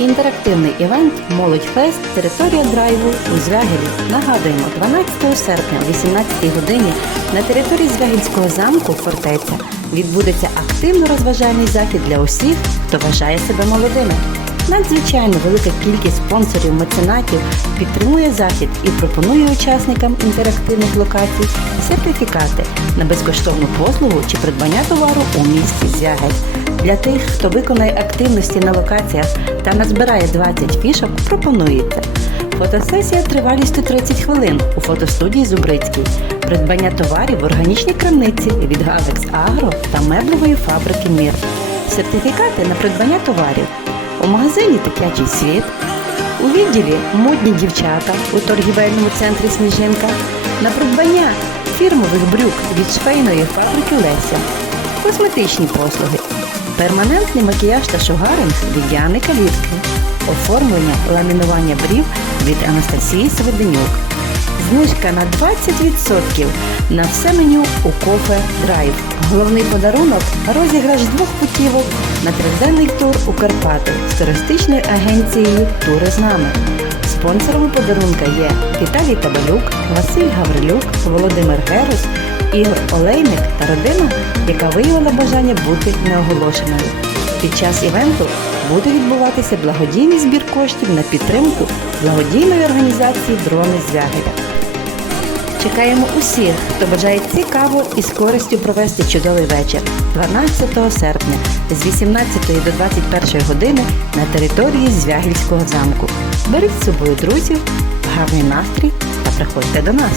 Інтерактивний івент Молодь Фест територія драйву у Звягелі. Нагадуємо, 12 серпня о 18 годині на території Звягельського замку фортеця відбудеться активно-розважальний захід для усіх, хто вважає себе молодими. Надзвичайно велика кількість спонсорів меценатів підтримує захід і пропонує учасникам інтерактивних локацій сертифікати на безкоштовну послугу чи придбання товару у місті Звягель. Для тих, хто виконає активності на локаціях та назбирає 20 фішок, пропонується. Фотосесія тривалістю 30 хвилин у фотостудії Зубрицькій, придбання товарів в органічній крамниці від Галекс Агро та меблевої фабрики Мір, сертифікати на придбання товарів у магазині Дитячий світ, у відділі Модні дівчата у торгівельному центрі Сніжинка, на придбання фірмових брюк від швейної фабрики Леся, косметичні послуги, перманентний макіяж та шугаринг від Яни Калітки, оформлення ламінування брів від Анастасії Сведенюк. Знижка на 20% на все меню у Кофе Драйв. Головний подарунок розіграш двох путівок на триденний тур у Карпати з туристичною агенцією Тури з нами. Спонсорами подарунка є Віталій Табалюк, Василь Гаврилюк, Володимир Герус, Ігор Олейник та родина, яка виявила бажання бути неоголошеною. Під час івенту буде відбуватися благодійний збір коштів на підтримку благодійної організації Дрони Звягеля. Чекаємо усіх, хто бажає цікаво і з користю провести чудовий вечір 12 серпня з 18 до 21 години на території Звягільського замку. Беріть з собою друзів, гарний настрій та приходьте до нас.